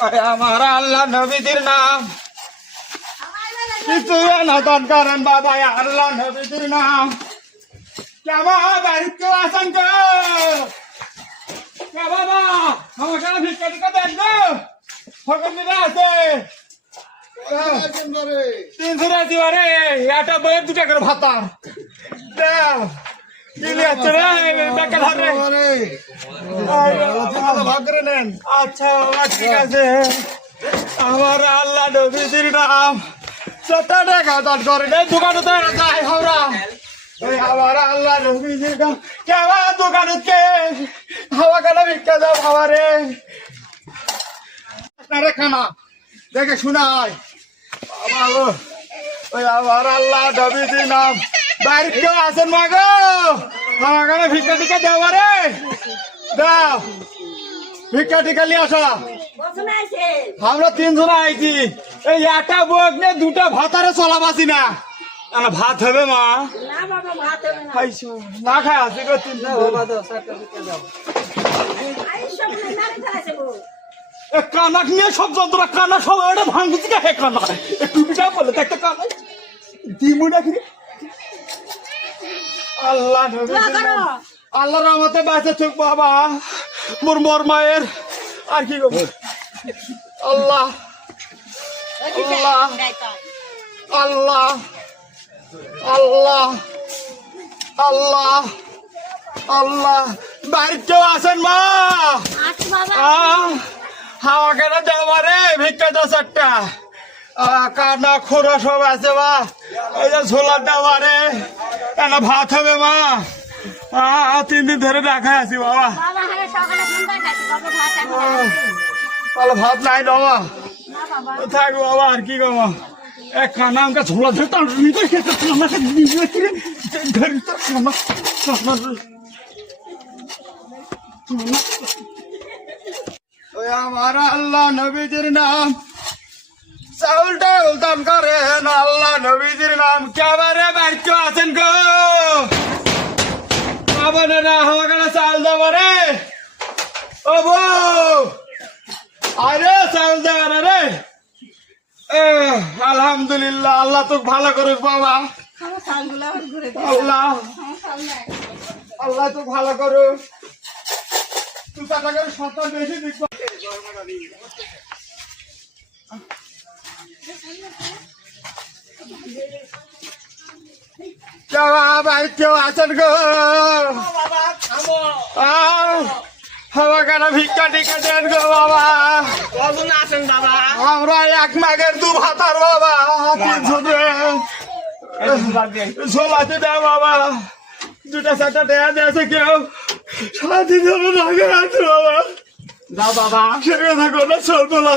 আমার আল্লাহ নবীদের নাম কিছু না করেন বাবা, আল্লাহ নবীদের নাম কেমন বাড়িতে আসেন গো বাবা, আমার কেন ভিক্ষা টিকা দেন গো, ফকর মিলে আছে 300 রাজি বারে একটা বইয়ের 2 টাকার ভাতা আচ্ছা ঠিক আছে। আমার আল্লাহ নবীজির নাম 70 টাকা দান করে দোকানে তো যাই হরা। আমার আল্লাহ নবীজির নাম কেমন দোকানে কে হাওয়া কাটা ভিক্ষা দাও খাবারে আপনারে খানা দেখে শোনায় আমার আল্লাহ নবীজির নাম বাড়ির কেউ আছেন মা গো, আমার কাছে ভিক্ষা টিকা দেওয়া রে দাও, ভিক্ষা টিকা নিয়ে আসা। আমরা 3 জন আইছি, এই একটা বউক নিয়ে 2টা ভাতারে চলাবাসি না, ভাত হবে মা না খায় আসি গো 3 কানাক নিয়ে সব যন্ত্র কানা সব ওটা ভাঙছি হে কানা টুপিটা বলে একটা কানা দিমু নাকি। আল্লাহ আল্লাহ রহমতে বাঁচে থাক বাবা, মোর মায়ের আর কি করবো। আল্লাহ আল্লাহ আল্লাহ আল্লাহ আল্লাহ আল্লাহ বাড়ির কেউ আছেন মা? হাওয়া কেনা দেওয়া রে ভিক্ষা 10টা কানা খোরা সব আছে মা, ওই যে ঝোলা দেওয়া রে কেন ভাত হবে মা? 3 দিন ধরে রাখা আছি বাবা, তাহলে ভাত নাই বাবা থাকবো বাবা আর কি করবো। এক খানা আমাকে ঝোলা ধরে আমার আল্লাহ নবীজির নাম চাউলটা উল্টান করেন, আল্লাহ নবীজির নাম কেবারে বাড়িতে আছেন গো না হওয়া কেন চাল দেব রে ও বউ আরে চাল দেব না রে। আলহামদুলিল্লাহ, আল্লাহ তো ভালো করুক বাবা, আল্লাহ আল্লাহ তো ভালো করুক, 2 টাকার সন্তান বেশি দেখবো। কেউ আছেন গো হাওয়া কাটা ভিক্ষা টিকা দেন গো বাবা, আছেন বাবা? আমরা 1 মাঘের 2 ভাতার বাবা, 300 ঝোলাতে দেয় বাবা, 2টা 4টা দেয়া দিয়েছে কেউ, 7 দিন ধরে রাখে আছে বাবা। যাও বাবা সে কথা কোনো চলতো না।